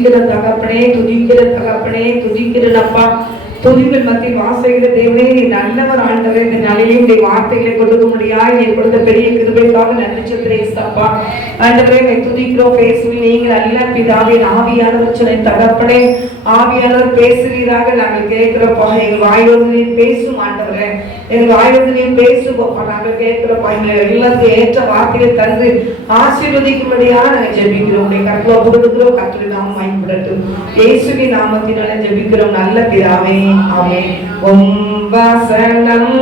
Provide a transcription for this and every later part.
துதிக்கிற தகப்பனே, துதிக்கிற தகப்பனே, துதிக்கிறப்பா. துதிப்பில் மத்தியில் வாசைகிற தேவனே, நீ நல்லவர் ஆண்டவரே. இந்த நாளிலே உடைய வார்த்தைகளை கொடுக்க முடியாது. நீ கொடுத்த பெரிய கிருபைக்காக நன்றி சொல்கிறேன்ப்பா. ஆண்டவரே, நீ துதிக்கிறோம், பேசுவீங்க. நீங்கள் நல்ல பிதாவே, ஆவியானவர் சொன்ன தகப்பனே, ஆவியானவர் பேசுவீராக நாங்கள் கேட்கிறப்பா. எங்கள் வாயோடு நீ பேசும் ஆண்டவரே, எங்கள் வாயோடு நீ பேசுவோப்பா. நாங்கள் கேட்கிறப்பா. எங்கள் எல்லாத்தையும் ஏற்ற வார்த்தையை தந்து ஆசீர்வதிக்கும்படியா நாங்கள் ஜெபிக்கிறோம். உடைய கருத்துல கொடுக்கிறோம். கர்த்தருடைய நாமம் மகிமைப்படட்டும். இயேசுவின் நாமத்தினால ஜெபிக்கிறோம் நல்ல பிதாவே, ஆமென். உம் வசனம்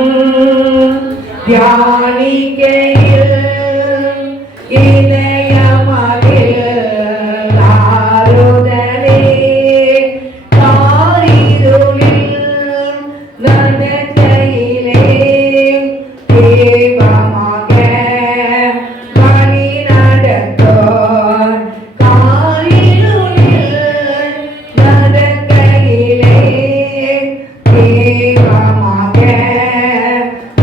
தியானிக்கையில் இதயமதில் ஆறுதலே, காரிருளில் நடக்கையிலே தேவமாக வழி நடத்தும். காரிருளில் நடக்கையிலே தேவமாக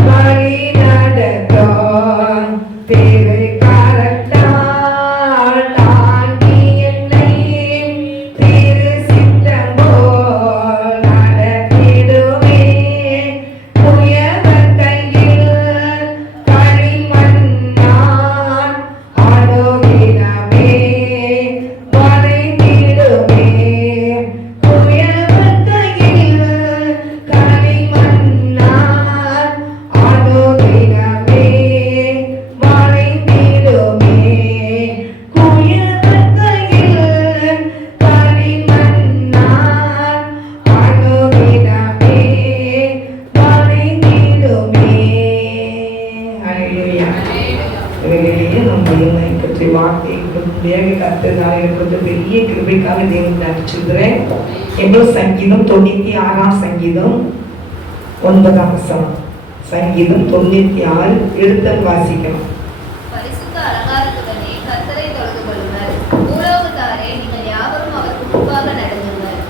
வழி நடத்தும். தேவை கரத்தால் தாங்கி என்னை திரு சித்தம் போல் நடத்திடுமே. புயவர் கையில் களிமண்ணான் அணுகினமே வரைந்திடுமே. புயவர் கையில் களிமண்ணான் அணுகினமே வரைந்திடுமே. புயவர் கையில் களிமண்ணான் அணுகினமே வரைந்திடுமே. ஹல்லேலூயா. இவைகளிலேயே நம் தேவனை பற்றி வார்த்தையை முடியாக கர்த்தரால் இருக்கிற பெரிய கிருபைக்காக தேவன் நன்றி சொல்கிறேன். எவ்வளவு சங்கீதம் 96 சங்கீதம் 9 வசனம். சங்கீதம் 96 எடுத்தல் வாசிக்கணும். பரிசுத்த அலங்காரத்துடனே கர்த்தரை தொழுது கொள்ளுங்கள். பூலோகத்தாரே, நீங்கள் யாவரும் அவருக்கு முன்பாக நடங்குங்கள்.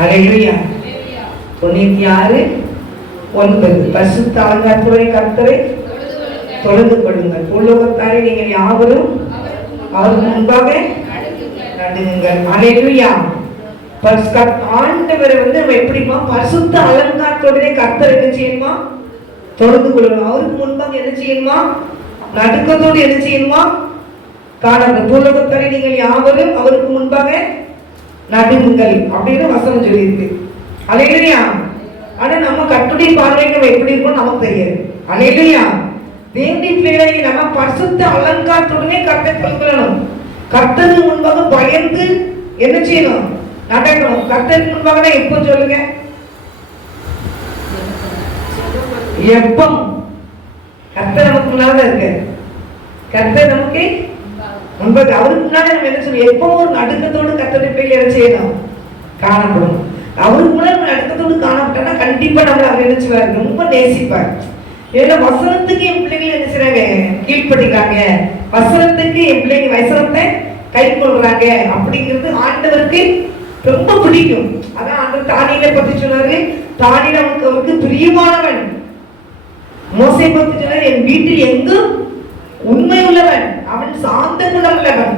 ஹல்லேலூயா. 96 9. பரிசுத்த அலங்காரத்துடனே கர்த்தரை தொழுது கொள்ளுங்கள். பூலோகத்தாரே, நீங்கள் யாவரும் அவருக்கு முன்பாக நடுங்குங்கள். ஹல்லேலூயா. ஆண்டவரை நம்ம எப்படிமா பரிசுத்த அலங்காரத்தோடனே கர்த்தரை என்ன செய்யணுமா? தொழுது கொள்ளணும். அவருக்கு முன்பாக என்ன செய்யணுமா? நடுக்கத்தோடு என்ன செய்யணுமா? காணங்கள். பூலோகத்தாரே, நீங்கள் யாவரும் அவருக்கு முன்பாக நடுங்குங்கள் அப்படின்னு வசனம் சொல்லியிருக்கு. ஹல்லேலூயா. ஆனா நம்ம கர்த்தருடைய பார்வைக்கு நம்ம எப்படி இருக்கோம் நமக்கு தெரியாது. ஹல்லேலூயா. தேவனுடைய பிள்ளைகளை நம்ம பரிசுத்த அலங்காரத்துடனே கர்த்தரை தொழுகணும். கர்த்தருக்கு முன்பாக பயந்து என்ன செய்யணும்? நடக்கணும். கர்த்தருக்கு முன்பாக எப்போ சொல்லுங்க? எப்போ? கர்த்தர் நமக்கு முன்னால இருக்கு. கர்த்தர் நமக்கு முன்பாக அவருக்கு முன்னாடி நம்ம என்ன சொல்லணும்? எப்போ ஒரு நடுக்கத்தோடு கர்த்தருடைய பிள்ளைகளை என்ன செய்யணும்? காணப்படும். அவருக்கு முன்னாடி நம்ம நடுக்கத்தோடு காணப்பட்டோம்னா கண்டிப்பா நம்மள அவர் என்ன செய்வார்? ரொம்ப நேசிப்பார். ஏன்னா வசனத்துக்கு என் பிள்ளைகள் என்ன செய்றாங்க? கீழ்படுகிறாங்க. வசனத்துக்கு என் பிள்ளைங்க வசனத்தை கை கொள்றாங்க அப்படிங்கிறது ஆண்டவருக்கு ரொம்ப பிடிக்கும். அதான் ஆண்டவர் தானியேலை பத்தி சொன்னாரு. தானியேல் அவருக்கு பிரியமானவன். மோசே பத்தி சொன்னாரு, என் வீட்டில் எங்கும் உண்மை உள்ளவன், அவன் சாந்த குணம் உள்ளவன்.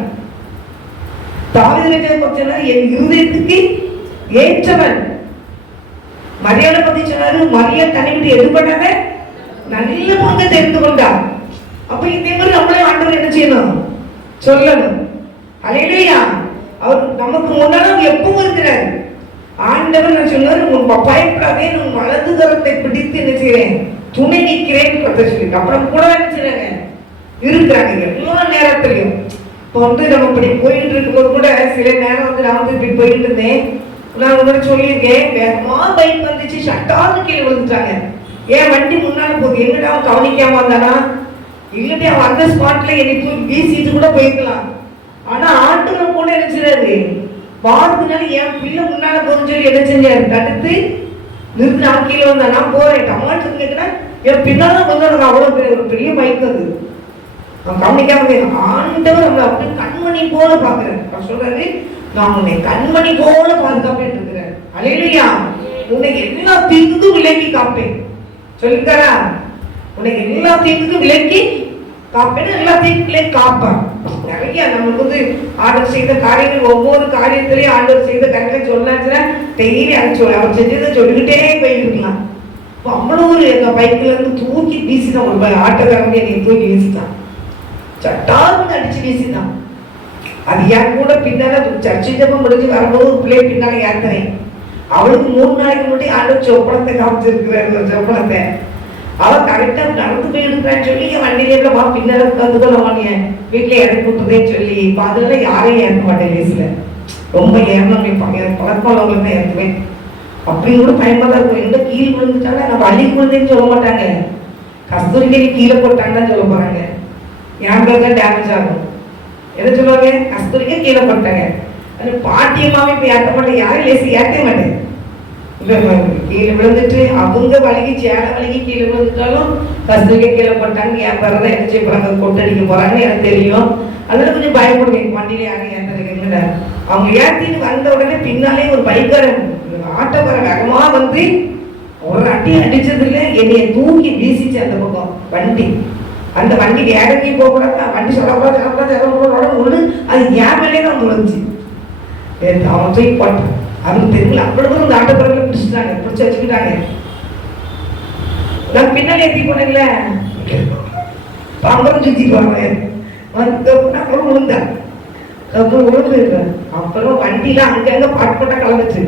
தாவீதை பத்தி சொன்னாரு, என் இருதயத்துக்கு ஏற்றவன். மரியாதை பத்தி சொன்னாரு, மரியா தன்னை விட்டு எது பண்ணாம நல்ல பங்கு தெரிந்து கொண்டார். அப்ப இதே மாதிரி நம்மளே ஆண்டவர் என்ன செய்யணும்? சொல்லணும். ஹல்லேலூயா. அவர் நமக்கு முன்னாடி எப்பவும் இருக்கிறார். ஆண்டவர் நான் சொன்னாரு, உன் பயப்படாதே, உன் வலது கரத்தை பிடித்து என்ன செய்றேன்? துணை நிற்கிறேன் சொல்லிட்டு அப்புறம் கூட என்ன செய்றாங்க? இருக்கிறாங்க எல்லா நேரத்திலையும். இப்போ நம்ம இப்படி போயிட்டு இருக்கும்போது கூட சில நேரம் நான் இப்படி போயிட்டு இருந்தேன். நான் உங்களுக்கு சொல்லியிருக்கேன், வேகமா பைக் வந்துச்சு, சட்டாவது கீழே விழுந்துட்டாங்க. ஏன் வண்டி முன்னால போகுது, என்னடா அவன் கவனிக்காம வந்தானா? இல்லையே அவன் அந்த ஸ்பாட்ல என்னை வீசிட்டு கூட போயிருக்கலாம். ஆனா ஆண்டவர் கூட என்ன செய்றாரு? பார்த்ததுனால என் பிள்ளை முன்னால போகுன்னு சொல்லி என்ன செஞ்சாரு? தடுத்து நிறுத்தி நான் கீழே வந்தா. நான் போறேன் டமாட்டு கேட்கிறேன், என் பின்னால்தான் கொஞ்சம் அவ்வளவு பெரிய பைக் அது. அவன் கவனிக்காம ஆண்டவர் நம்மளை அப்படி கண்மணி போல பாக்குறேன். அவர் சொல்றாரு, நான் உன்னை கண்மணி போல பாதுகாப்பேன் இருக்கிறேன். அல்லேலூயா. உன்னை எல்லா தீங்குக்கும் விலக்கி காப்பேன் சொல்லிருக்காரா? உனக்கு எல்லா தீங்குக்கும் விலக்கி காப்பேன்னு எல்லாத்தையும் காப்பான். நிறைய நம்மளுக்கு வந்து ஆண்டவர் செய்த காரியங்கள், ஒவ்வொரு காரியத்திலையும் ஆண்டவர் செய்த காரியங்களை சொன்னாச்சுன்னா டெய்லி அவர் செஞ்சதை சொல்லிக்கிட்டே போயிருக்கலாம். அவ்வளோ ஒரு எங்க பைக்கில் இருந்து தூக்கி வீசிதான், ஒரு ஆட்டோக்காரங்க என்னை தூக்கி வீசிதான், சட்டாருன்னு அடிச்சு வீசிதான். அது என் கூட பின்னால சர்ச்சை ஜபம் முடிஞ்சு வரும்போது பிள்ளை பின்னால ஏத்துறேன். அவளுக்கு 3 நாளைக்கு முன்னாடி ஆண்டவர் சொப்பனத்தை காமிச்சிருக்கிறாரு. சொப்பனத்தை அவன் கரெக்டா நடந்து போயிருக்கிறான்னு சொல்லி என் வண்டியில வா பின்னால உட்காந்துக்கொள்ளவான், என் வீட்டுல இறக்கி விட்டுறதேன்னு சொல்லி அதனால யாரையும் ஏற்க மாட்டேன். லேசில ரொம்ப ஏறணும் பழக்கம் உள்ளவங்களுக்கு தான் ஏற்றுவேன். அப்படின்னு கூட பயமா தான் இருக்கும். எங்க கீழே விழுந்துட்டாங்க, நான் வள்ளிக்கு விழுந்தேன்னு சொல்ல மாட்டாங்க, கஸ்தூரிக்கு நீ கீழே போட்டாங்கன்னு சொல்ல போறாங்க. என் பேர் தான் டேமேஜ் ஆகும். என்ன சொல்லுவாங்க, கஸ்தூரிக்கு கீழே போட்டாங்க. அது பாட்டியமாவே இப்ப ஏற்ற மாட்டேன், யாரும் லேசி ஏற்ற மாட்டேன். கீழே விழுந்துட்டு அவங்க வலிக்கு சேலை வலிக்கு கீழே விழுந்துட்டாலும் கஸ்தூரிக்கு கீழே போட்டாங்க, என் பேரை தான் என்ன செய்ய போறாங்க, கொட்டடிக்க போறாங்கன்னு எனக்கு தெரியும். அதனால கொஞ்சம் பயப்படுவேன். வண்டியில யாரும் ஏற்றுறீங்க. அவங்க ஏற்றிட்டு வந்த உடனே பின்னாலே ஒரு பைக்காரன் ஆட்டோக்கார வேகமா வந்து ஒரு அடி அடிச்சது இல்லை, என்னைய தூக்கி வீசிச்சு அந்த பக்கம் வண்டி. அந்த வண்டி இறங்கி போகக்கூடாது, வண்டி சொல்லக்கூடாது ஒண்ணு, அது என் மேலே தான் விழுந்துச்சு. அவன் தூக்கி போட்டான். அவனுக்கு தெரியல, அவ்வளவு அந்த ஆட்டோக்காரங்களை பிடிச்சிட்டாங்க, பிடிச்சி வச்சுக்கிட்டாங்க. நான் பின்னாடி ஏற்றி போனேன்ல, பாம்பரம் சுத்தி போறேன் அப்புறம் விழுந்தேன். அப்புறம் விழுந்துருக்கேன். அப்புறம் வண்டியில அங்கங்க பாட்டு கலந்துச்சு.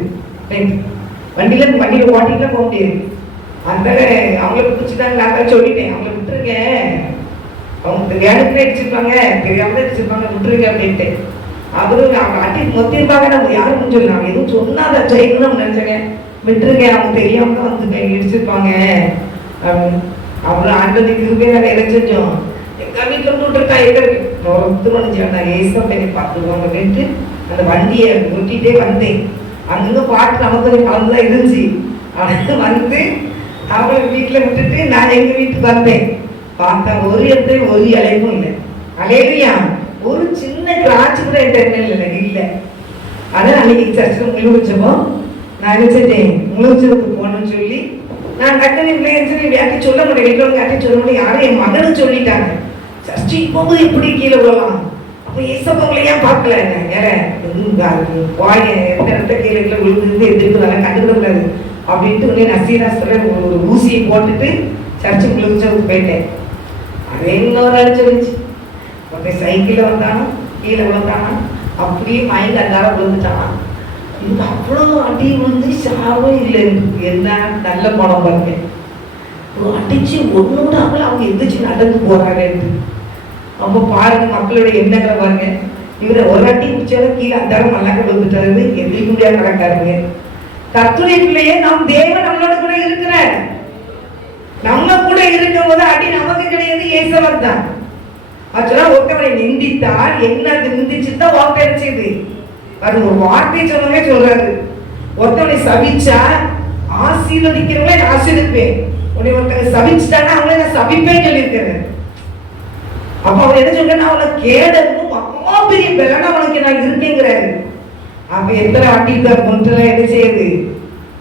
வண்டியில ஓட்டிட்டுலாம் போக முடியாது. அந்த அவங்கள பிடிச்சிட்டாங்க. நான் தான் சொல்லிட்டேன், அவங்கள விட்டுருங்க, அவங்க வேலைக்குள்ளே அடிச்சிருப்பாங்க, தெரியாம அடிச்சிருப்பாங்க, விட்டுருங்க அப்படின்ட்டு. அவரும் அடி மொத்திருப்பாங்க. நம்ம யாரும் சொல்லி நான் எதுவும் சொன்னா அதை ஜெயிக்கணும்னு நினைச்சேங்க. விட்டுருங்க, அவங்க தெரியாம தான் வந்து இடிச்சிருப்பாங்க அப்படின்னு. அப்புறம் ஆண்டது திருப்பி நாங்கள் என்ன செஞ்சோம், எங்க வீட்டில் வந்து விட்டுருக்கா எங்க ஒருத்தர் ஏசா பண்ணி பார்த்துருவாங்க அப்படின்ட்டு அந்த வண்டியை விட்டிகிட்டே வந்தேன். அங்கே பாட்டு நமக்கு கலந்துதான் இருந்துச்சு. அவனுக்கு வந்து அவளை வீட்டில் விட்டுட்டு நான் எங்கள் வீட்டுக்கு வந்தேன். பார்த்தா ஒரு இடத்துல ஒரு இலையும் இல்லை. அலையிலையா ஒரு சின்ன கிராட்சி கூட என்கிட்ட இல்லை. ஆனால் அன்னைக்கு சர்ச்சில் முழுவிச்சப்போ நான் என்ன செஞ்சேன், முழுவிச்சதுக்கு போகணும்னு சொல்லி நான் டக்குனு பிள்ளைங்க யார்ட்டையும் சொல்ல முடியும், வீட்டில் யார்ட்டையும் சொல்ல முடியும். யாரும் என் மகனுக்கு சொல்லிட்டாங்க, சர்ச்சைக்கு போகும்போது எப்படி கீழே விடலாம், அப்போ ஏசப்பவங்களை ஏன் பார்க்கல, வாய எந்த இடத்த கீழே விழுந்து எதிர்ப்பு நல்லா கண்டுக்கூடாது அப்படின்ட்டு நசீராஸ்திர ஒரு ஊசியை போட்டுட்டு சர்ச்சை விழுந்துச்சு போயிட்டேன். அதே இன்னொரு அடிச்சிருந்துச்சு. ஒருத்தர் சைக்கிளில் வந்தானா கீழே விழுந்தானா அப்படியே மயங்க அந்தாரம் விழுந்துட்டானா. இது அவ்வளோ அடி வந்து சாவும் இல்லை. என்ன நல்ல பணம் பாருங்க, அடிச்சு ஒன்னோட அவங்க எந்திரிச்சு நடந்து போறாங்க. அப்போ பாருங்க மக்களுடைய எண்ணங்களை பாருங்க. இவரை ஒரு அடி பிடிச்சாலும் கீழே அந்தாரம் மல்லாக்க விழுந்துட்டாரு, எந்திரிக்க முடியாது நடக்காருங்க. கர்த்தருடைய பிள்ளையே, நம் தேவன் நம்மளோட கூட இருக்கிற, நம்ம கூட இருக்கும் போது அடி நமக்கு கிடையாது, ஏசவர் தான். ஆக்சுவலா ஒருத்தவரை நிந்தித்தால் என்ன நிந்திச்சுதான் வார்த்தை அடிச்சது. அது ஒரு வார்த்தை சொன்னவே சொல்றாரு. ஒருத்தவனை சபிச்சா ஆசீர்வதிக்கிறவங்களே ஆசீர்வதிப்பேன், உன்னை ஒருத்தவங்க சபிச்சுட்டாங்கன்னா அவங்களே நான் சபிப்பேன்னு சொல்லியிருக்கிறேன். அப்ப அவர் என்ன சொல்றேன், அவனை கேடவும் அம்மா பெரிய பலனா அவனுக்கு நான் இருக்கேங்கிறாரு. அப்ப எத்தனை அடித்த பொண்ணு என்ன செய்யுது,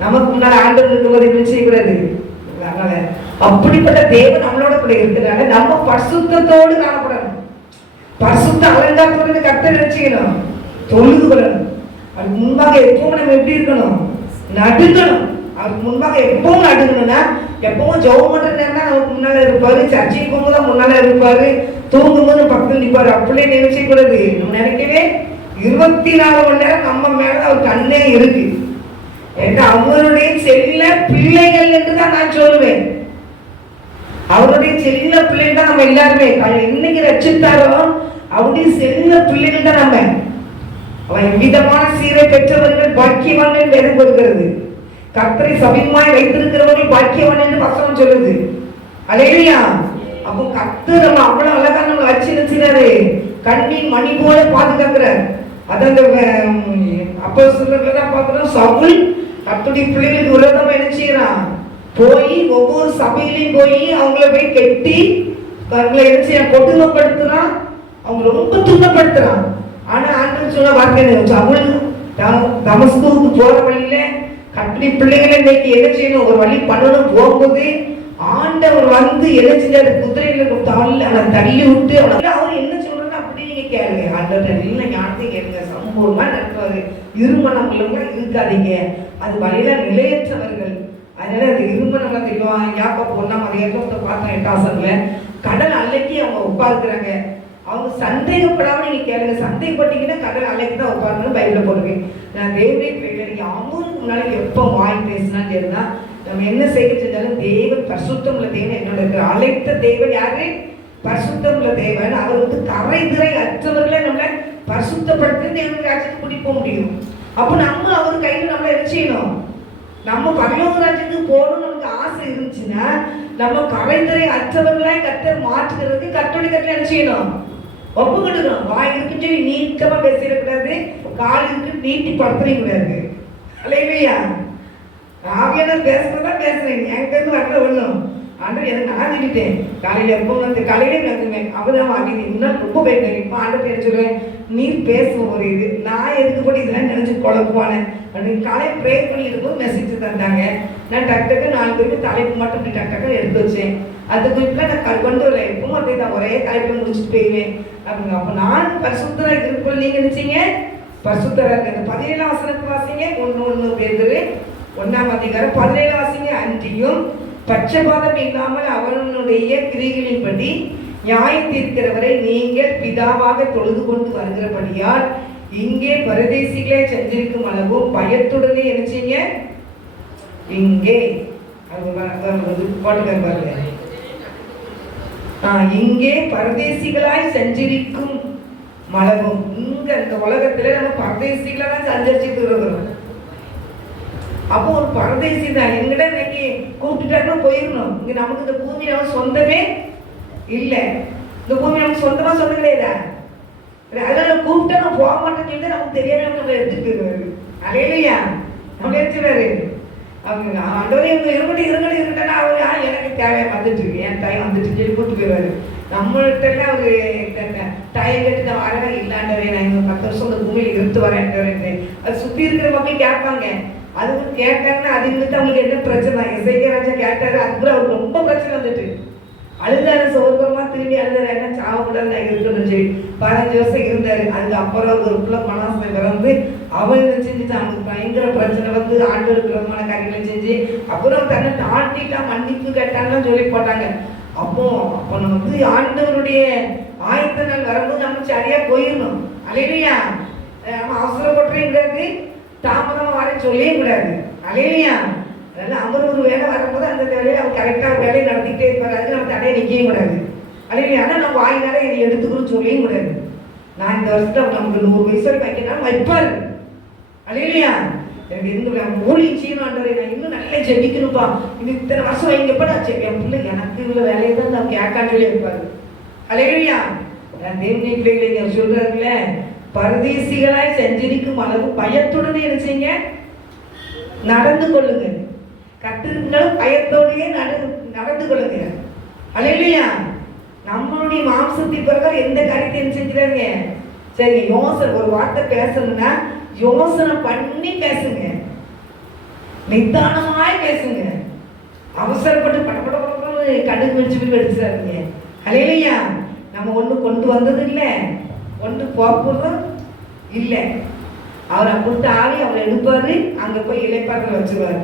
நமக்கு முன்னால ஆண்டவர் இருக்கும்போது என்ன செய்யக்கூடாது. அதனால அப்படிப்பட்ட தேவன் நம்மளோட கூட இருக்கிறாங்க. நம்ம பரிசுத்தத்தோடு காணப்படணும், பரிசுத்த அலங்காரத்தோடு கர்த்தரை நினைச்சுக்கணும், தொழுது கொள்ளணும். அதுக்கு முன்பாக எப்பவும் நம்ம எப்படி இருக்கணும், நடுங்கணும். அதுக்கு முன்பாக எப்பவும் நடுங்கணும்னா, எப்பவும் ஜெபம் பண்ற நேரம் நமக்கு முன்னால இருப்பாரு, சர்ச்சைக்கு போகும்போது முன்னால இருப்பாரு, தூங்கும்போது பக்கத்தில் நிற்பாரு. அப்படியே நினைச்ச கூடாது. நம்ம நினைக்கவே 24 மணி நேரம் நம்ம மேல அவர் கண்ணே இருக்கு. ஏன்னா அவருடைய செல்ல பிள்ளைகள் என்று தான் நான் சொல்லுவேன். அவருடைய செல்ல பிள்ளைகள் தான் நம்ம எல்லாருமே. இன்னைக்கு ரட்சித்தாரோ அவருடைய செல்ல பிள்ளைகள் தான் நம்ம. அவன் விதமான சீரை பெற்றவர்கள் பாக்கியவான்கள் வேதம் கொடுக்கிறது. கர்த்தரை சமீபமாய் வைத்திருக்கிறவர்கள் பாக்கியவான் என்று வசனம் சொல்லுது. அல்லேலூயா. அப்போ கர்த்தர் நம்ம அவ்வளவு அழகா நம்ம வச்சு நினைச்சாரு, கண்ணின் மணி போல பாதுகாக்கிறார். அதான் அப்போஸ்தலர்கள்லாம் பார்க்கிறோம், சவுல் கர்த்தருடைய பிள்ளைகளுக்கு விரோதமா என்ன செய்யறான், போய் ஒவ்வொரு சபையிலையும் போய் அவங்கள போய் கெட்டி அவங்களை என்ன செய்ய கொடுமைப்படுத்துறான், அவங்க ரொம்ப துன்பப்படுத்துறான். ஆனா ஆண்டவர் சொன்ன வார்த்தை, சவுல் தமஸ்குவுக்கு போற வழியில கர்த்தருடைய பிள்ளைகளை இன்னைக்கு என்ன செய்யணும், ஒரு வழி பண்ணணும். போகும்போது ஆண்டவர் வந்து என்ன செஞ்சாரு? குதிரையில அவனை தள்ளி விட்டு அவர் என்ன சொல்றது அப்படி நீங்க கேளுங்க. ஆண்டவர் நல்ல ஞானத்தை கேளுங்க, சம்பூர்ணமா நடத்துவாரு. இருமணம் உள்ளவங்க இருக்காதீங்க, அது வழியில நிலையற்றவர்கள். அதனால அது இருமணம் தெரியும். யாக்கோபு 1ஆம் அதிகாரத்தை பார்த்தோம் 8ஆம் வசனத்துல கடல் அலைக்கு அவங்க உட்கார்ந்துக்கிறாங்க. அவங்க சந்தேகப்படாம நீங்க கேளுங்க. சந்தேகப்பட்டீங்கன்னா கடல் அலைக்கு தான் உட்காரணும் பைபிள போடுவேன். நான் தேவனை நீங்க அமூருக்கு முன்னாடி எப்போ வாய் பேசினான்னு தெரியுதுன்னா, நம்ம என்ன செய்ய செஞ்சாலும் தேவன் பரிசுத்தம் உள்ள தேவன் என்னோட இருக்கிற அழைத்த தேவன் யாரு? பரிசுத்தம் உள்ள தேவன். அவர் வந்து கரை திரை அற்றவர்களை நம்மளை பரிசுத்தப்படுத்தி தேவனுடைய ராஜ்யத்துக்கு கூட்டிட்டு போக முடியும். அப்போ நம்ம அவர் கையில் நம்மளை என்ன செய்யணும்? நம்ம பரலோக ராஜ்யத்துக்கு போகணும் நமக்கு ஆசை இருந்துச்சுன்னா நம்ம கரை திரை அற்றவர்களாய் கர்த்தர் மாற்றுகிறதுக்கு கர்த்தருடைய கட்டளை என்ன செய்யணும்? ஒப்புக்கிட்டுக்கணும். வாய் இருக்குன்னு சொல்லி நீட்டமா பேசிடக்கூடாது, கால் இருக்கு நீட்டி படுத்துறக்கூடாது. அல்லேலூயா. ஆவியான பேசுறதா பேசுறேன், என்கிட்ட இருந்து வரல ஒண்ணும். ஆண்டவர் எனக்கு நான் சொல்லிட்டேன். காலையில எப்போ வந்து காலையிலே நடத்துவேன். அவதான் வாங்கி இன்னும் ரொம்ப போயிட்டேன். இப்போ ஆண்டவர் என்ன சொல்லுவேன்? நீ பேசுவோம் ஒரு இது, நான் எதுக்கு போட்டு இதெல்லாம் நினைச்சு குழப்பானேன் அப்படின்னு காலையில் ப்ரே பண்ணிட்டு இருக்கும்போது மெசேஜ் தந்தாங்க. நான் டக்கு 4 பேருக்கு தலைப்பு மட்டும் இப்படி டக்கு எடுத்து வச்சேன். அது குறிப்பில் நான் கொண்டு வரல, எப்பவும் அதே தான் ஒரே தலைப்பு முடிச்சுட்டு போயிடுவேன் அப்படிங்க. அப்போ நான் பரிசுத்தரா இருக்கும்போது நீங்க நினைச்சீங்க பரிசுத்தரா இருக்க. 17ஆம் வசனத்தை வாசிங்க. 1 பேதுரு 1ஆம் அதிகாரம் 17 வாசிங்க. அன்றியும் பட்சபாதம் இல்லாமல் அவனுடைய கிரிகளின்படி நியாயம் தீர்க்கிறவரை நீங்கள் பிதாவாக தொழுது கொண்டு வருகிறபடியால் இங்கே பரதேசிகளை செஞ்சிருக்கும் அளவும் பயத்துடனே நினைச்சீங்க. இங்கே பாருங்க, இங்கே பரதேசிகளாய் செஞ்சிருக்கும் மலவும். இங்க இந்த உலகத்துல நம்ம பரதேசிகளை தான் சஞ்சரிச்சுட்டு இருக்கிறோம். அப்போ ஒரு பரதேசி தான். எங்கிட்ட இன்னைக்கு கூப்பிட்டுட்டாருன்னு போயிடணும். இங்க நமக்கு இந்த பூமி நம்ம சொந்தமே இல்லை. இந்த பூமி நமக்கு சொந்தமா சொந்த கிடையாதா? அதனால கூப்பிட்டா நம்ம போக மாட்டேன்னு சொல்லிட்டு நமக்கு தெரியாம நம்ம எடுத்துட்டு போயிடுவாரு. அலையிலையா நம்ம எடுத்துறாரு. அவங்க ஆண்டவரே இருக்கட்டா அவரு எனக்கு தேவையா வந்துட்டு இருக்கு, என் தாய் வந்துட்டு சொல்லி கூப்பிட்டு போயிடுவாரு. நம்மள்கிட்ட அவரு தாயை கேட்டு நான் வரவே இல்லாண்டவே, நான் இங்க 10 வருஷம் இந்த பூமியில இருந்து வரேன். அது சுத்தி இருக்கிற மக்கள் கேட்பாங்க. அதுக்கு கேட்டாங்கன்னா அது நிமித்தம் அவங்களுக்கு என்ன பிரச்சனை? இசைக்க ராஜா கேட்டாரு, அதுக்குள்ள அவருக்கு ரொம்ப பிரச்சனை வந்துட்டு அழுதாரு. சோர்வமா திரும்பி அழுதாரு. என்ன சாவக்கூடாது நான் இருக்கணும்னு சொல்லி 15 வருஷம் இருந்தாரு. அதுக்கப்புறம் ஒரு பிள்ளை மனசனை பிறந்து அவன் செஞ்சுட்டு அவனுக்கு பயங்கர பிரச்சனை வந்து ஆண்டவருக்கு விதமான காரியங்களை செஞ்சு அப்புறம் தன்னை தாண்டிட்டா மன்னிப்பு கேட்டான்னு சொல்லி போட்டாங்க. அப்போ நம்ம வந்து ஆண்டவருடைய ஆயத்த நாள் வரும்போது நம்ம சரியா போயிடணும். அல்லேலூயா. நம்ம அவசரப்பட்டுறது தாமதமா வர சொல்லவே கூடாது. அல்லேலூயா. அதனால அவர் ஒரு வேலை வரும்போது அந்த வேலையை அவர் கரெக்டாக வேலையை நடத்திக்கிட்டே இருப்பாரு. அதுக்கு நம்ம தடையை நிற்கவும் கூடாது. அல்லேலூயா. ஆனால் நம்ம வாயினால இதை எடுத்துக்கணும்னு சொல்லவும் கூடாது. நான் இந்த வருஷத்துல நமக்கு 100 வயசு வைக்கணும் வைப்பாரு. அல்லேலூயா. எனக்கு இருந்து ஊழியம் செய்யணும் ஆண்டவரே, நான் இன்னும் நல்லா ஜெபிக்கணும்ப்பா, இன்னும் இத்தனை வருஷம் வைங்கப்பா நான் என் பிள்ளை எனக்கு இவ்வளோ வேலையை தான் நான் கேட்கான்னு சொல்லி வைப்பாரு. அல்லேலூயா. நான் தேவனி பிள்ளைகளை சொல்றாருங்களே, பரதேசிகளாய் செஞ்சிருக்கும் அளவு பயத்துடனே என்ன செய்யுங்க? நடந்து கொள்ளுங்க. கத்திருந்தாலும் பயத்தோடையே நடந்து கொள்ளுங்க. அல்லேலூயா. நம்மளுடைய மாம்சத்தின் பிரகாரம் எந்த காரியத்தையும் செஞ்சுறாங்க. சரி, யோசனை ஒரு வார்த்தை பேசணும்னா யோசனை பண்ணி பேசுங்க, நிதானமாய் பேசுங்க. அவசரப்பட்டு படப்பட கடுகு வச்சு எடுத்துறாருங்க. அல்லேலூயா. நம்ம ஒண்ணு கொண்டு வந்தது இல்லை, ஒன்று போக்குறதும் இல்லை. அவரை கொடுத்த ஆவி அவரை எடுப்பாரு, அங்க போய் இலைப்பார்கள் வச்சுருவாரு.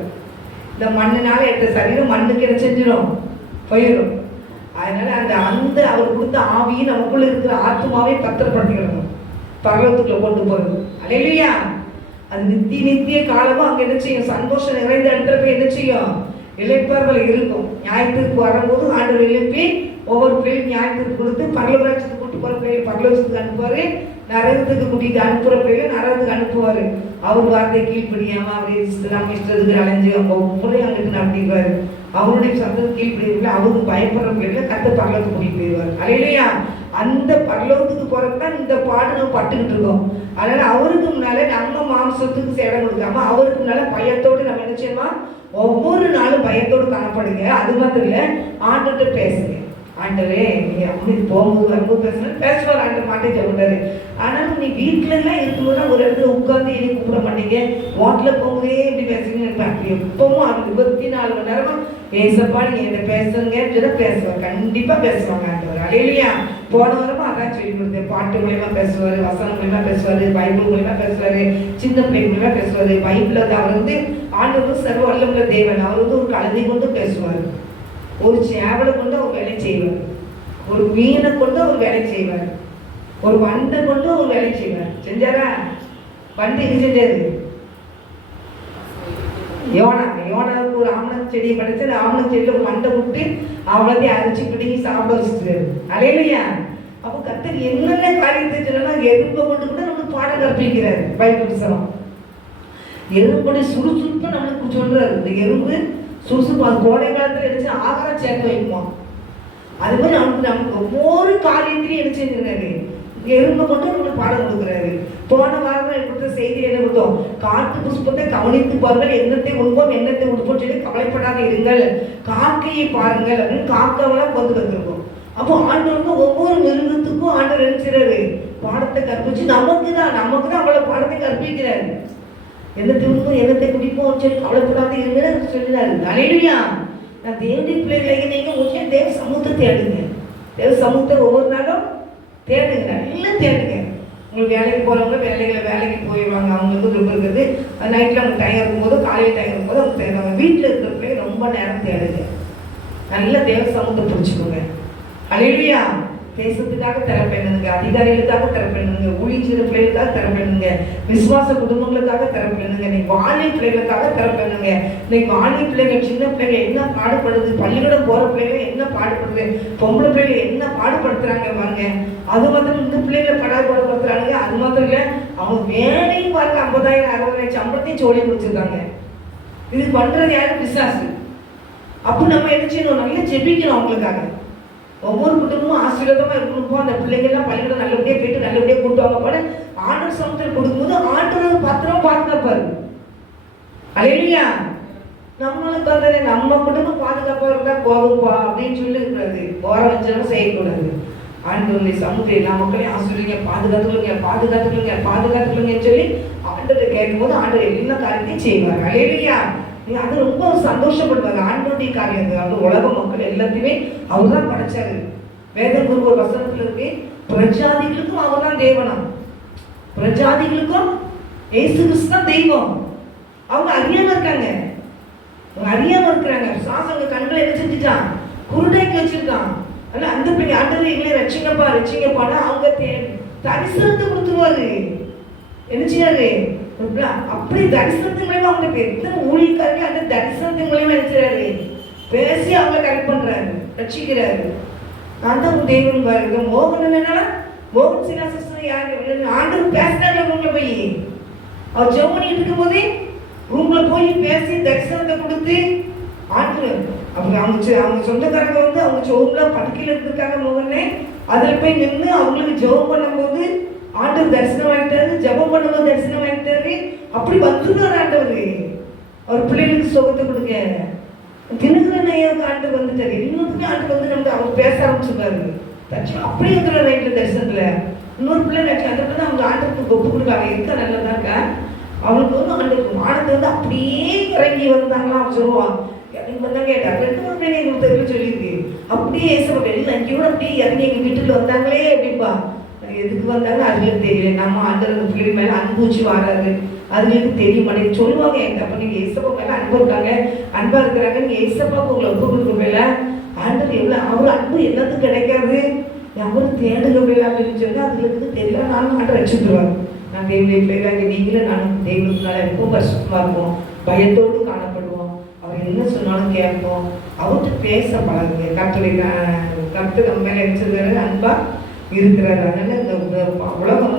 இந்த மண்ணுனால எடுத்த சரீரம் மண்ணுக்கு என்ன செஞ்சிடும்? போயிடும். அதனால அந்த அவர் கொடுத்த ஆவியும் நமக்குள்ள இருக்கிற ஆத்மாவை பத்திரப்படுத்திக்கணும், பரலோகத்துக்குள்ள கொண்டு போறது. அல்லேலூயா. அது நித்திய காலமும் அங்க என்ன செய்யும்? சந்தோஷம் நிறைந்த இடத்துல போய் என்ன செய்யும்? இளைப்பார்கள் இருக்கும். நியாயத்திற்கு வரும்போது ஆண்டவர் எழுப்பி ஒவ்வொரு பிள்ளையும் நியாயத்திற்கு கொடுத்து பரலோகத்துக்கு கூட்டு போற பிள்ளைகளை பரலோகத்துக்கு அனுப்புவாரு, நரகத்துக்கு கூட்டிட்டு அனுப்புற பிள்ளைகளை நரகத்துக்கு அனுப்புவாரு. அவர் வார்த்தை கீழ்ப்படியாம அவரு இஷ்டத்துக்கு அலைஞ்சு ஒவ்வொரு அங்கிட்டு நடத்திடுவாரு. அவருடைய சத்தத்துக்கு கீழ்ப்படியவில்லை, அவருக்கு பயப்படுற பிள்ளைகளை கத்த பரலோகத்துக்கு கூட்டிட்டு போயிடுவார். அல்லேலூயா. அந்த பரலோகத்துக்கு போறதுதான் இந்த பாடு நம்ம பட்டுக்கிட்டு இருக்கோம். அதனால அவருக்கு முன்னால நம்ம மாம்சத்துக்கு சேவை கொடுக்காம அவருக்கு முன்னால பயத்தோடு நம்ம என்ன செய்யலாம்? ஒவ்வொரு நாளும் பயத்தோடு காணப்படுங்க. அது மாத்திரம் இல்லை, ஆண்டுகிட்ட பேசுங்க. ஆண்டவரே நீ அப்படி போகும்போது வரும்போது பேசுவார் ஆண்டவர் மாட்டே சொல்றாரு. ஆனாலும் நீ வீட்டுல எல்லாம் இருக்கும்போது ஒரு இடத்துல உட்கார்ந்து என்னை கூப்பிட மாட்டீங்க, ஹோட்டலில் போகும்போதே இப்படி பேசுறீங்க. அப்படி எப்பவும் அது 24 மணி நேரமா ஏசப்பா நீங்க என்ன பேசுங்க பேசுவார், கண்டிப்பா பேசுவாங்க ஆண்டவர். அல்லேலூயா. போன வாரமா அதான் சொல்லி கொடுத்தேன். பாட்டு மூலியமா பேசுவாரு, வசனம் மூலியமா பேசுவாரு, பைபிள் மூலியமா பேசுவாரு, சின்ன பிள்ளை மூலியமா பேசுவாரு. பைபிள் அவர் ஆண்டவர் சர்வ வல்லமுள்ள தேவன். அவர் ஒரு கழுதை கொண்டு பேசுவார், ஒரு சேவலை கொண்டு அவர் வேலை செய்வார், ஒரு மீனை கொண்டு அவர் வேலை செய்வார், ஒரு வண்டை கொண்டு அவர் வேலை செய்வார். செஞ்சாரா? வண்டு இது செஞ்சாரு யோனாவுக்கு ஒரு ஆமணக்கு செடியை படைச்சு அந்த ஆமணக்கு செடியில் ஒரு வண்டை விட்டு அவளத்தையும் அரிச்சு பிடிங்கி சாப்பிட வச்சுட்டாரு. அல்லேலூயா. அப்போ கர்த்தர் என்னென்ன காரியத்தை சொல்லலாம், எறும்பை கொண்டு கூட நம்மளுக்கு பாடம் கற்பிக்கிறாரு பைபிள் புத்தகம். எறும்புடைய சுறுசுறுப்பை நம்மளுக்கு சொல்றாரு. இந்த எறும்பு சுறுசுறுப்பு அது கோடை காலத்துல எடுத்து ஆகாரம் சேர்த்து வைக்குமா, அது மாதிரி நமக்கு ஒவ்வொரு காரியத்திலையும் எடுத்து செஞ்சுக்கிறாரு. எறும்பை கொண்டு நம்மளுக்கு பாடம் கொடுக்குறாரு. போன வாரம் கொடுத்த செய்தி என்ன கொடுத்தோம், காட்டு புஷ்பத்தை கவனித்து பாருங்கள், எண்ணத்தை உண்போம் எண்ணத்தை உடுப்போம் சொல்லி கவலைப்படாத இருங்கள், காக்கையை பாருங்கள் அப்படின்னு காக்காவெல்லாம் கொண்டு வந்திருக்கோம். அப்போ ஆண்டவர் ஒவ்வொரு மிருகத்துக்கும் ஆண்டவர் நினைச்சாரு பாடத்தை கற்பிச்சு நமக்கு தான் அவ்வளோ பாடத்தை கற்பிக்கிறாரு. எண்ணத்தை உண்போம் எண்ணத்தை குடிப்போம் சொல்லி கவலைப்படாத இருங்கன்னு சொல்லினாரு. அல்லேலூயா. நான் தேவனுடைய பிள்ளைகளை நீங்க முக்கியம் தேவ சமூகத்தை தேடுங்க. தேவ சமூகத்தை ஒவ்வொரு நாளும் தேடுங்க, நல்லா தேடுங்க. உங்களுக்கு வேலைக்கு போகிறவங்க வேலைக்கு போயிடுவாங்க, அவங்களுக்கு விருப்பம் இருக்குது. நைட்டில் அவங்க டைம் இருக்கும்போது காலையில் டைம் இருக்கும்போது அவங்க தேடுவாங்க. வீட்டில் இருக்கிற பிள்ளைங்க ரொம்ப நேரம் தேடுங்க, நல்ல தேவ சமூகத்தை பிடிச்சிக்கோங்க. அல்லேலூயா. தேசத்துக்காக திறப்பேனுங்க, அதிகாரிகளுக்காக திறப்பேனுங்க, ஊழியர் பிள்ளைகளுக்காக திறப்பேனுங்க, விசுவாச குடும்பங்களுக்காக திறப்பேனுங்க, இன்னைக்கு வாலிய பிள்ளைகளுக்காக திறப்பேனுங்க. இன்னைக்கு வாலிய பிள்ளைகள் சின்ன பிள்ளைகள் என்ன பாடுபடுது, பள்ளிக்கூடம் போற பிள்ளைகள் என்ன பாடுபடுது, பொம்பளை பிள்ளைகள் என்ன பாடுபடுத்துறாங்க பாருங்க. அது மாத்திரம் இந்த பிள்ளைகளை பாடுபடுத்துறாங்க. அது மாத்திரம் இல்லை, அவங்க வேலையும் பாருங்க 50,000 60,000 சம்பளத்தையும் சோழி முடிச்சிருக்காங்க. இது பண்றது யாரும் பிசாசு. அப்போ நம்ம என்ன செய்யணும், நல்லா ஜெபிக்கணும் அவங்களுக்காக. ஒவ்வொரு குடும்பமும் ஆசீர்வாதமா இருக்கணும். அந்த பிள்ளைங்கள்லாம் பள்ளிக்கூடம் நல்லபடியாக போயிட்டு நல்லபடியாக கூட்டுவாங்க போல ஆண்டவர் சமூகத்தில் கொடுக்கும்போது ஆண்டவர் பத்திரமா பாதுகாப்பாரு. அல்லேலூயா. நம்மளுக்கு வந்து நம்ம குடும்பம் பாதுகாப்பாக இருந்தா போகும்பா அப்படின்னு சொல்லி இருக்கிறது போற வச்சாலும் செய்யக்கூடாது. ஆண்டவருடைய சமூகத்தை எல்லா மக்களையும் ஆசீர்வதிங்க, பாதுகாத்துக்கொள்ளுங்க சொல்லி ஆண்டவரை கேட்கும்போது ஆண்டவர் எல்லா காரியத்தையும் செய்வார். அல்லேலூயா. அது ரொம்ப சந்தோஷப்படுவாங்க. ஆண்டவருடைய காரியம் அது உலக மக்கள் எல்லாத்தையுமே அவர் தான் படைச்சாரு. வேதம் ஒரு வசனத்துல இருக்கு, பிரஜாதிகளுக்கும் அவர் தான் தேவனா, பிரஜாதிகளுக்கும் இயேசு கிறிஸ்து தான் தெய்வம். அவங்க அறியாம இருக்காங்க, சாசங்க கண்களை என்ன செஞ்சுட்டான், குருடாக்கி வச்சிருக்கான். ஆனா அந்த பிள்ளை ஆண்டவர் எங்களை ரட்சிங்கப்பானா அவங்க தரிசனத்தை கொடுத்துருவாரு. என்ன செய்யாரு, அப்படி தரிசனத்தின் மூலமா அவங்க எத்தனை ஊழியக்காரங்க அந்த தரிசனத்தின் மூலமா நினைச்சாரு பேசி அவங்களை கரெக்ட் பண்றாரு, ரட்சிக்கிறாரு. அந்த தெய்வம் பாருங்க. மோகன் என்னன்னா மோகன் சினா சிஸ்டர் யாரு ஆண்டவர் பேசினாங்க ரூம்ல போய், அவர் ஜெபம் பண்ணிட்டு இருக்கும் போதே ரூம்ல போய் பேசி தரிசனத்தை கொடுத்து ஆண்டவர் அவங்க சொந்தக்காரங்க அவங்க ஜோம்ல படுக்கையில இருந்திருக்காங்க. மோகனே அதில் போய் நின்று அவங்களுக்கு ஜெபம் பண்ணும்போது ஆண்டவர் தரிசனம் வாங்கிட்டாரு, ஜெபம் பண்ணும்போது தரிசனம் வாங்கிட்டாரு. அப்படி வந்துருக்காரு ஆண்டவர். அவர் பிள்ளைகளுக்கு சுகத்தை கொடுங்க. தினகரன் ஐயாவுக்கு ஆண்டவர் வந்துட்டாரு. இன்னொருமே ஆண்டவர் நமக்கு அவர் பேச ஆரம்பிச்சிருக்காரு. அப்படியே வந்துடுற நைட்ல தரிசனத்துல இன்னொரு பிள்ளை நச்சு அந்த பிள்ளை அவங்க ஆண்டவருக்கு ஒப்பு கொடுக்காங்க. இருக்க நல்லதா இருக்கா அவங்களுக்கு ஆண்டவருக்கு ஆனது அப்படியே இறங்கி வந்தாங்களா அவன் சொல்லுவான். இறங்கி வந்தாங்க கேட்டாங்க 2 பிள்ளைங்க எங்களுக்கு சொல்லியிருக்கு. அப்படியே வெளியில் அங்கேயோட அப்படியே இறங்கி எங்க வீட்டுல வந்தாங்களே அப்படின்பா. எதுக்கு வந்தாங்க அதுங்களுக்கு தெரியல. நம்ம ஆண்டவர் பிள்ளை மேல அன்பூச்சி வராது, அதுங்களுக்கு தெரிய மாட்டேங்குது சொல்லுவாங்க. அப்ப நீங்க ஏசப்பா மேல அன்பு இருக்காங்க, அன்பா இருக்கிறாங்க, நீங்க ஏசப்பாக்கு உங்களை ஒப்பு கொடுக்க மேல ஆண்டவர் எவ்வளவு அவர் அன்பு எல்லாத்துக்கும் கிடைக்காது, அவரு தேடுக மேல அப்படின்னு சொல்லி அதுங்களுக்கு தெரியல. நானும் ஆண்டவர் ரட்சித்துருவாங்க. நான் தேவனுடைய பிள்ளைகள் நீங்களும் நானும் தெய்வத்தினால ரொம்ப பரிசுத்தமா இருப்போம், பயத்தோடு காணப்படுவோம், அவர் என்ன சொன்னாலும் கேட்போம், அவர்கிட்ட பேச பழகுங்க. கர்த்தர் நம்ம மேல நினைச்சிருக்காரு, அன்பா இருக்கிறாரு. அதனால இந்த உலகம்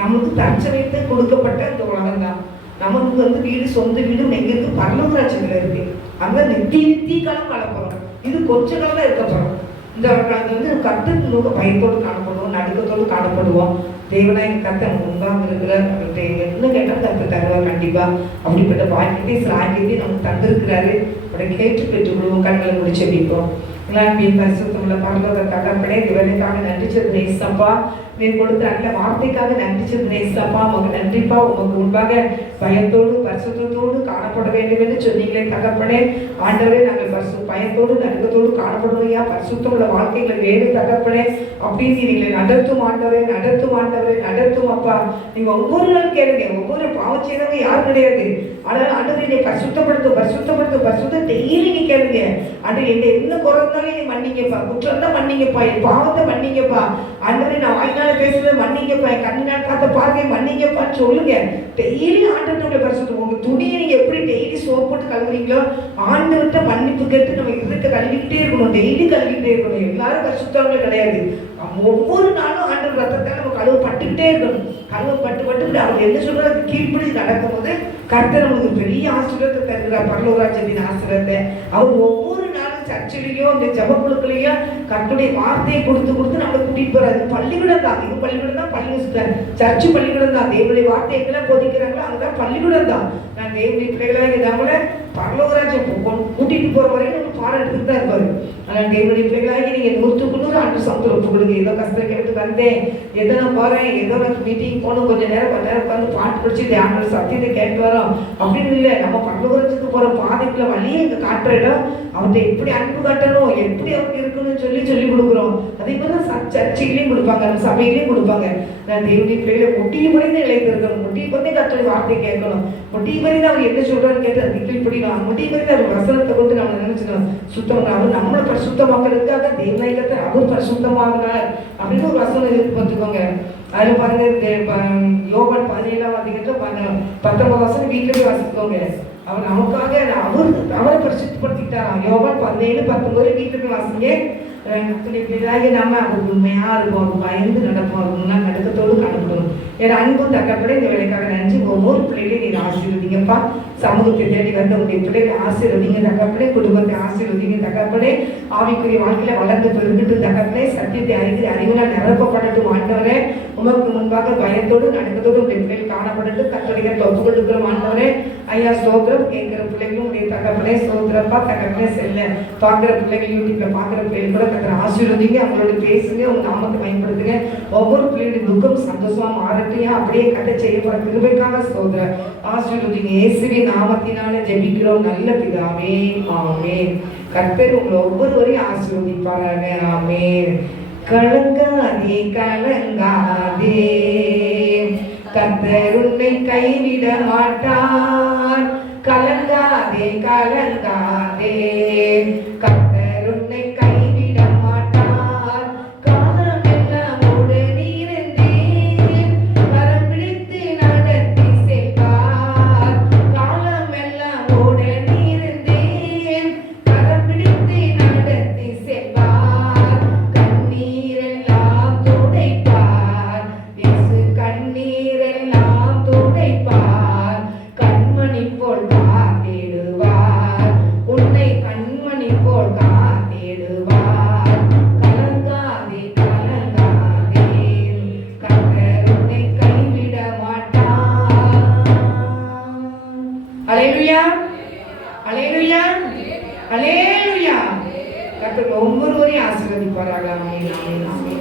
நமக்கு தற்சமயத்தை கொடுக்கப்பட்ட இந்த உலகம் தான். நமக்கு வீடு சொந்த வீடு எங்களுக்கு பரலோகராட்சியில் இருக்கு. அங்க நித்திய காலம் வாழப்போறோம். இது கொஞ்ச காலம் தான் இருக்க போறோம். இந்த காலத்துல கர்த்தருக்கு பயத்தோடு காணப்படுவோம், நடுக்கத்தோடு காணப்படுவோம். தேவனாய் கர்த்தர் முன்பாக இருக்கிறார். அவர்கிட்ட என்ன கேட்டாலும் கர்த்தர் தருவார் கண்டிப்பா. அப்படிப்பட்ட பாக்கியத்தை சாகியத்தை நமக்கு தந்திருக்கிறாரு. அவரை கேட்டு பெற்றுக்கொள்வோம். கண்களை முடிச்சு வைப்போம். பரிசுத்தமுள்ள பரலோக தகப்பனே, இவனுக்காக நன்றி சொல்லுறேன் ஏசப்பா. நீர் கொடுத்த நல்ல வார்த்தைக்காக நன்றி சொல்லுறேன் ஏசப்பா. உமக்கு நன்றிப்பா. உமக்கு முன்பாக பயத்தோடு பரிசுத்தத்தோடு காணப்பட வேண்டும் என்று சொன்னீங்களே தகப்பனே. ஆண்டவரே, நாங்கள் பயத்தோடு நடுக்கத்தோடு காணப்படுவோயா. பரிசுத்தமுள்ள வாழ்க்கைகளை வேறு தகப்பனே அப்படின்னு நீங்களை நடத்தும் ஆண்டவரே, நடத்தும் ஆண்டவரே, நடத்தும் அப்பா. நீங்க ஒவ்வொரு நாள் கேளுங்க. ஒவ்வொரு பாவம் செய்தவங்க யாரும் கிடையாது. ஆனால் ஆண்டவரே, நீ பரிசுத்தப்படுத்தும் பரிசுத்தப்படுத்தும் பரிசுத்த டெய்லி நீங்க கேளுங்க. ஆண்டவரே, என்ன குறைந்தாலும் நீ மன்னிங்கப்பா. குற்றம் தான் மன்னிங்கப்பா. என் பாவத்தை மன்னிங்கப்பா. ஆண்டவரே, நான் வாய்நாள் பேசுறது மன்னிங்கப்பா. என் கண்ணினால் பார்த்த பார்வை மன்னிங்கப்பான்னு சொல்லுங்க. டெய்லி ஆண்டவருடைய பரிசுத்தம். உங்க துணியை நீங்க எப்படி டெய்லி சோப் போட்டு கழுவுறீங்களோ, ஆண்டவர்கிட்ட மன்னிப்பு கேட்டு நம்ம இருக்க கழுவிக்கிட்டே இருக்கணும். டெய்லி கழுவிக்கிட்டே இருக்கணும். எல்லாரும் பரிசுத்தவங்களும் கிடையாது. ஒவ்வொரு நாளும் ஆண்டவர் ரத்தத்தால் நம்ம கழுவப்பட்டுக்கிட்டே இருக்கணும். கழுவப்பட்டு அவர் என்ன சொல்றாரு கீழ்ப்படி நடக்கும்போது கர்த்தர் நமக்கு பெரிய ஆசீர்வாதத்தை தருகிறார். பரலோகராஜ்யத்தின் ஆசீர்வாதத்தை அவர் ஒவ்வொரு நாளும் சர்ச்சிலேயோ இந்த ஜபக்குழுக்களையோ கர்த்தருடைய வார்த்தையை கொடுத்து நம்மளை கூட்டிட்டு போறாரு. பள்ளிக்கூடம் தான். இது பள்ளிக்கூடம் தான். பள்ளிக்கூடம் சர்ச்சு பள்ளிக்கூடம் தான். தேவனுடைய வார்த்தை எங்கெல்லாம் போதிக்கிறாங்களோ அதுதான் பள்ளிக்கூடம் தான். நான் தேவனுடைய பிள்ளைகளாக நம்மள பரலோகராஜ்யம் கூட்டிட்டு போற வரைக்கும் நம்ம பாடம் எடுத்துட்டு தான் இருப்பாரு. ஆனால் தேவனுடைய பிள்ளைகளாகி நீங்க 100% ஆண்டு சமத்துல ஒப்புக்கொடுங்க. ஏதோ கஷ்டம் கேட்டு வந்தேன், ஏதோ நான் போறேன், ஏதோ நான் மீட்டிங் போகணும், கொஞ்ச நேரம் உட்காந்து பாட்டு படிச்சு ஆண்டு சத்தியத்தை கேட்டு வரோம் அப்படின்னு இல்லை. நம்ம பரலோகத்துக்கு போற பாதைக்குள்ள வழியை இங்க காட்டுற இடம் அவர்கிட்ட எப்படி அன்பு காட்டணும், எப்படி அவருக்கு இருக்கணும்னு சொல்லி கொடுக்குறோம். அதே போல சர்ச்சைகளையும் கொடுப்பாங்க, நம்ம சபையிலையும் கொடுப்பாங்க. நான் தேவனுடைய பிள்ளைகளை முட்டியை குறைந்து இழைத்திருக்கணும். முட்டியை குறைந்தே கர்த்தருடைய வார்த்தையை கேட்கணும். முட்டியை குறைந்து அவர் என்ன சொல்றாரு கேட்டு அது கீழ்ப்படிக்கணும். முட்டியை குறைந்து அவர் வசனத்தை கொண்டு நம்ம நினைச்சுக்கணும். சுத்தம் அவர் நம்மளை பரிசுத்தமாக்குறதுக்காக தேவநாயகத்தை அவர் பரிசுத்தமாகிறார் அப்படின்னு ஒரு வசனம் இருக்கு பார்த்துக்கோங்க. அதுல பாருங்க, யோவான் 17ஆம் அதிகாரத்துல 19 வசனம் வீட்டுல போய் வாசிக்கோங்க. அவர் நமக்காக அவரை பரிசுத்தப்படுத்திட்டாராம். யோவான் 17:19 வீட்டுல போய் வாசிங்க. நாம அவருக்கு உண்மையா இருக்கும். அவருக்கு பயந்து நடப்போம். அவருக்கு முன்னாள் நடக்கத்தோடு காணப்படணும். என் அன்பும் தக்கப்பட இந்த வேலைக்காக நன்றி. ஒவ்வொரு பிள்ளைகளையும் நீங்க ஆசீர்வதிங்கப்பா. சமூகத்தை தேடி வந்த உங்களுடைய பிள்ளைகளை ஆசீர்வதிங்க தகப்பனே. குடும்பத்தை ஆசீர்வதிங்க தகப்பனே. ஆவிக்குரிய வாழ்க்கையில வளர்ந்து பெருகிட்டு தகப்பனே. சத்தியத்தை அறிவினால் நிரப்பப்படட்டும் ஆண்டவரே. உமக்கு முன்பாக பயத்தோடு நடக்கத்தோடு உங்களுடைய பிள்ளைகள் காணப்படட்டு கத்தடிகள் ஒப்புக்கொள்ளுக்கிறோம் ஆண்டவரே. ஐயா ஸ்தோத்திரம். கேட்கிற பிள்ளைகளும் உடைய தகப்பனே ஸ்தோத்திரப்பா. தகப்பனே செல்ல பார்க்குற பிள்ளைகள் யூடியூப்ல பார்க்குற பிள்ளைகள் கூட கத்தரை ஆசீர்வதிங்க. அவங்களோட பேசுங்க. உங்க நாமத்தை பயன்படுத்துங்க. ஒவ்வொரு பிள்ளைகளுடைய துக்கம் சந்தோஷமா மாறட்டையா அப்படியே கட்ட செய்யப்பட கிருபைக்காக ஸ்தோத்திரம். ஆசீர்வதிங்க. இயேசுவின் நாமத்தினால ஜெபிக்கிறோம் நல்ல பிதாவே. ஆமென். கர்த்தர் உங்களை ஒவ்வொருவரையும் ஆசீர்வதிப்பாராக. ஆமென். கலங்காதே கலங்காதே, கர்த்தர் உன்னை கைவிட மாட்டார். கலங்காதே கலங்காதே, கர்த்தர் உன்னை கைவிட மாட்டார். காலமெல்லாம் உடனிருந்தேன், கரம் பிடித்து நடத்தி செல்வார். காலமெல்லாம் உடனிருந்தேன், கரம் பிடித்து நடத்தி செல்வார். கண்ணீரெல்லாம் துடைப்பார். இயேசு கண்ணீரெல்லாம் துடைப்பார். கண்மணி போல் காத்திடுவார். உன்னை கண்மணி போல் காத்திடுவார். கலங்காதே கலங்காதே, கர்த்தர் உன்னை கைவிட மாட்டார். அல்லேலூயா, அல்லேலூயா, அல்லேலூயா. கர்த்தர் ஒவ்வொருவரையும் ஆசீர்வதிப்பாராக. ஆமென், ஆமென், ஆமென்.